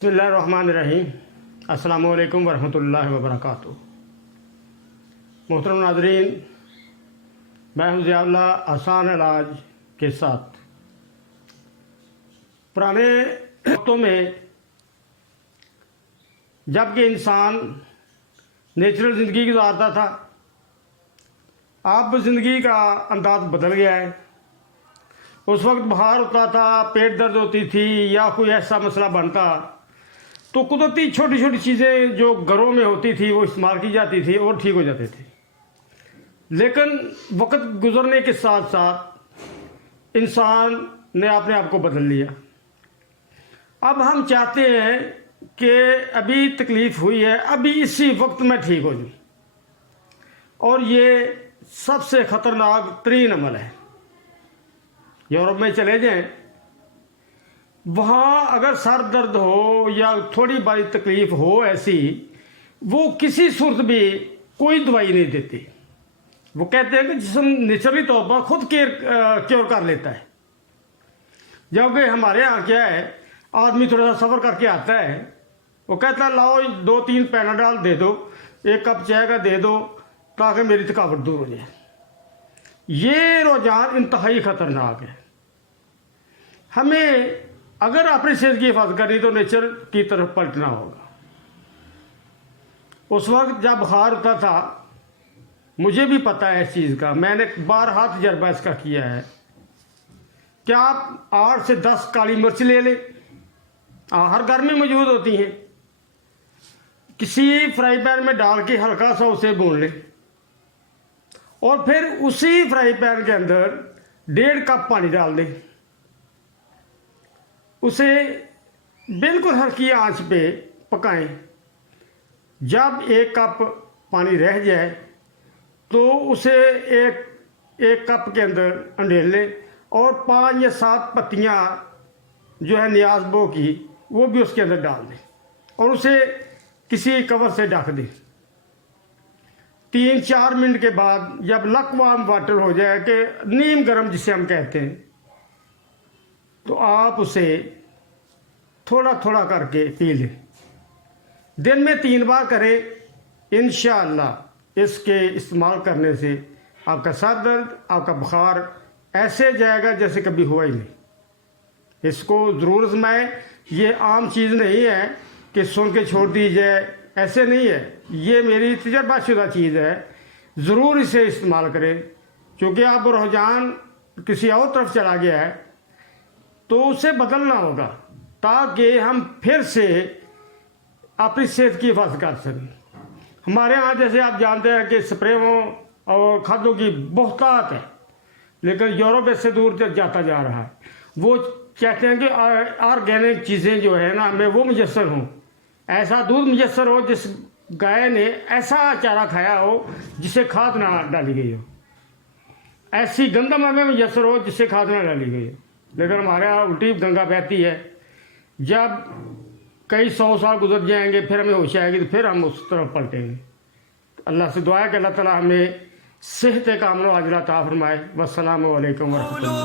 बिस्मिल्लाहिर्रहमानिर्रहीम। अस्सलामु अलैकुम वरहमतुल्लाहि वबरकातुहू। मोहतरम नाज़रीन, मैं हूँ ज़ियाउल्लाह आसान इलाज के साथ। पुराने वक्तों में जबकि इंसान नेचुरल ज़िंदगी गुजारता था, अब ज़िंदगी का अंदाज बदल गया है। उस वक्त बुखार होता था, पेट दर्द होती थी या कोई ऐसा मसला बनता तो कुदरती छोटी छोटी चीज़ें जो घरों में होती थी वो इस्तेमाल की जाती थी और ठीक हो जाते थे। लेकिन वक्त गुजरने के साथ साथ इंसान ने अपने आप को बदल लिया। अब हम चाहते हैं कि अभी तकलीफ़ हुई है, अभी इसी वक्त में ठीक हो जाऊँ, और ये सबसे ख़तरनाक तरीन अमल है। यूरोप में चले जाएं, वहाँ अगर सर दर्द हो या थोड़ी बड़ी तकलीफ़ हो ऐसी, वो किसी सूरत भी कोई दवाई नहीं देती। वो कहते हैं कि जिस्म नेचुरली तौर पर खुद क्योर कर लेता है। जबकि हमारे यहाँ क्या है, आदमी थोड़ा सा सफ़र करके आता है, वो कहता है लाओ 2-3 पैनाडॉल दे दो, 1 कप चाय का दे दो ताकि मेरी थकावट दूर हो जाए। ये रुझान इंतहाई ख़तरनाक है। हमें अगर अपनी सेहत की हिफाजत करनी तो नेचर की तरफ पलटना होगा। उस वक्त जब बुखार होता था, मुझे भी पता है इस चीज़ का, मैंने बारहा तजर्बा इसका किया है। क्या आप 8 से 10 काली मिर्च ले लें, हर घर में मौजूद होती हैं, किसी फ्राई पैन में डाल के हल्का सा उसे भून लें, और फिर उसी फ्राई पैन के अंदर 1.5 कप पानी डाल दें। उसे बिल्कुल हल्की आंच पे पकाएं। जब 1 कप पानी रह जाए तो उसे एक कप के अंदर अंडेल लें, और 5 या 7 पत्तियां जो है नियाज़बो की, वो भी उसके अंदर डाल दें और उसे किसी कवर से ढक दें। 3-4 मिनट के बाद जब लकवाम वाटर हो जाए कि नीम गर्म जिसे हम कहते हैं, तो आप उसे थोड़ा थोड़ा करके पी लें। दिन में 3 बार करें। इंशाअल्लाह इसके इस्तेमाल करने से आपका सर दर्द, आपका बुखार ऐसे जाएगा जैसे कभी हुआ ही नहीं। इसको ज़रूर आज़माएं। ये आम चीज़ नहीं है कि सुन के छोड़ दी जाए, ऐसे नहीं है। ये मेरी तजर्बाशुदा चीज़ है। ज़रूर इसे इस्तेमाल करें, क्योंकि आप रुझान किसी और तरफ चला गया है तो उसे बदलना होगा ताकि हम फिर से अपनी सेहत की हिफाजत कर सकें। हमारे यहाँ जैसे आप जानते हैं कि स्प्रेओं और खादों की बहुतायत है, लेकिन यूरोप इससे दूर तक जाता जा रहा है। वो कहते हैं कि ऑर्गेनिक चीज़ें जो है ना, मैं वो मुयस्सर हूँ। ऐसा दूध मुयस्सर हो जिस गाय ने ऐसा चारा खाया हो जिसे खाद ना डाली गई हो, ऐसी गंदम हमें मुयस्सर हो जिससे खाद ना डाली गई हो। लेकिन हमारे यहाँ उल्टी गंगा बहती है। जब कई 100 साल गुजर जाएंगे, फिर हमें होश आएगी, तो फिर हम उस तरफ पलटेंगे। अल्लाह से दुआ है कि अल्लाह ताला हमें सेहत कामिला अजला अता फरमाए। वस्सलामु अलैकुम वरहमतुल्लाह।